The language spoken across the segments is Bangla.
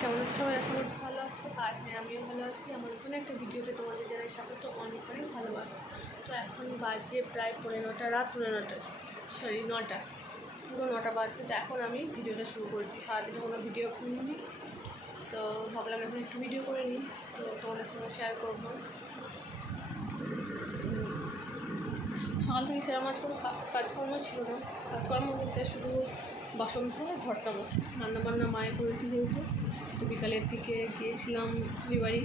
কেমন আছো সবাই? আশা করছি ভালো আছো। আর হ্যাঁ, আমিও ভালো আছি। আমার নতুন একটা ভিডিওতে তোমাদের জানাই স্বাগত, অনেক অনেক ভালোবাসা। তো এখন বাজে প্রায় 9:30, রাত 9:30, সরি 9টা, পুরো 9টা বাজছে। তো এখন আমি ভিডিওটা শুরু করেছি। সারাদিনে কোনো ভিডিও করিনি, তো ভাবলাম এখন একটু ভিডিও করে নিই, তো তোমাদের সঙ্গে শেয়ার করবো। সকাল থেকে সেরকম আজ কোনো কাজকর্ম ছিল না। কাজকর্ম বলতে শুধু বাসন ধোয়া, ঘরটা মোছা, রান্নাবান্না মায়ে করেছি যেহেতু। তো বিকালের দিকে গিয়েছিলাম ওই বাড়ি,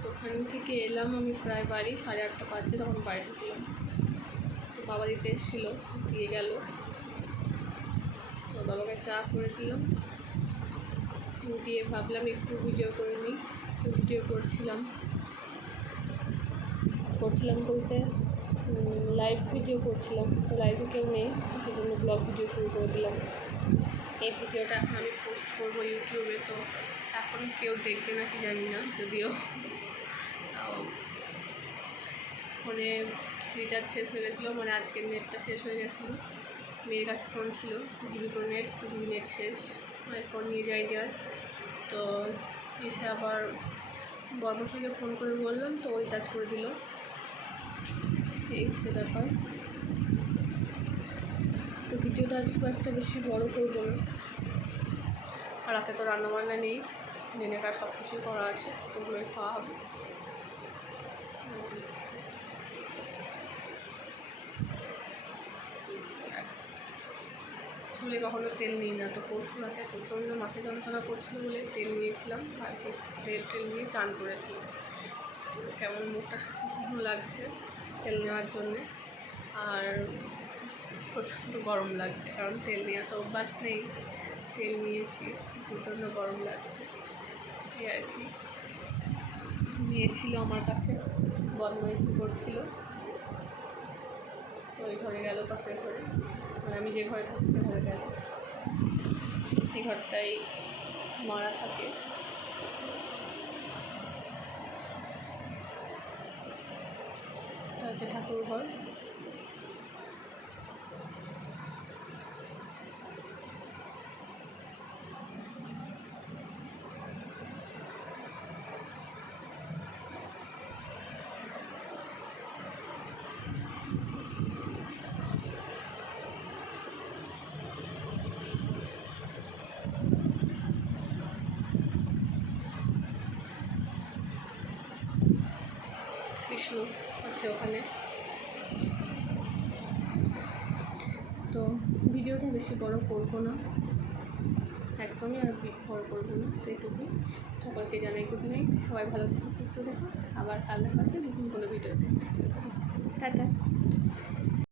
তো ওখান থেকে এলাম আমি প্রায় বাড়ি 8:30 বাজছে, তখন বাড়ি ঢুকলাম। তো বাবা দিতে এসেছিলো, দিয়ে গেল। তো বাবাকে চা করে দিলাম, দিয়ে ভাবলাম একটু ভিডিও করে নিই। তো ভিডিও করছিলাম বলতে লাইভ ভিডিও করছিলাম। তো লাইভে কেউ নেই, সেই জন্য ব্লগ ভিডিও শুরু করে দিলাম। এই ভিডিওটা এখন আমি পোস্ট করবো ইউটিউবে, তো এখন কেউ দেখবে না কি জানি না, যদিও ফোনে রিচার্জ শেষ হয়ে গেছিলো, মানে আজকের নেটটা শেষ হয়ে গেছিলো। মেয়ের কাছে ফোন ছিল 2GB করে নেট, 2GB নেট শেষ, ফোন নিয়ে যাই আজ। তো এসে আবার বর্মশাইকে ফোন করে বললাম, তো ওই রিচার্জ করে দিল। এই হচ্ছে ব্যাপার। তো ভিডিওটা আজ খুব একটা বেশি বড় করবো না, আর রাতে তো রান্নাবান্না নেই, দিনেকার সব কিছুই করা আছে, ওগুলোই খাওয়া হবে। চুলে কখনো তেল নিই না, তো পরশু রাতে প্রচণ্ড মাথা যন্ত্রণা করছিল বলে তেল নিয়েছিলাম, আর কি তেল নিয়ে চান করেছিলাম। কেমন মুখটা শুকনো লাগছে তেল নেওয়ার জন্যে, আর প্রচণ্ড গরম লাগছে, কারণ তেল নেওয়া তো অভ্যাস নেই। তেল নিয়েছি, প্রচণ্ড গরম লাগছে, এই আর কি। নিয়েছিল আমার কাছে, বদমাইশি করছিল, তো ওই ঘরে গেল, পাশের ঘরে, মানে আমি যে ঘরে থাকি সে ঘরে গেল। এই ঘরটাই মারা থাকে। এটা হচ্ছে ঠাকুর ঘর। কৃষ্ণ আছে ওখানে। তো ভিডিওটা বেশি বড় করবো না, একদমই আর বড় করবো না, তো এটুকুই। সকলকে জানাই গুড নাইট, সবাই ভালো থাকো, সুস্থ থাকো, আবার কাল দেখা হচ্ছে নতুন কোনো ভিডিওতে।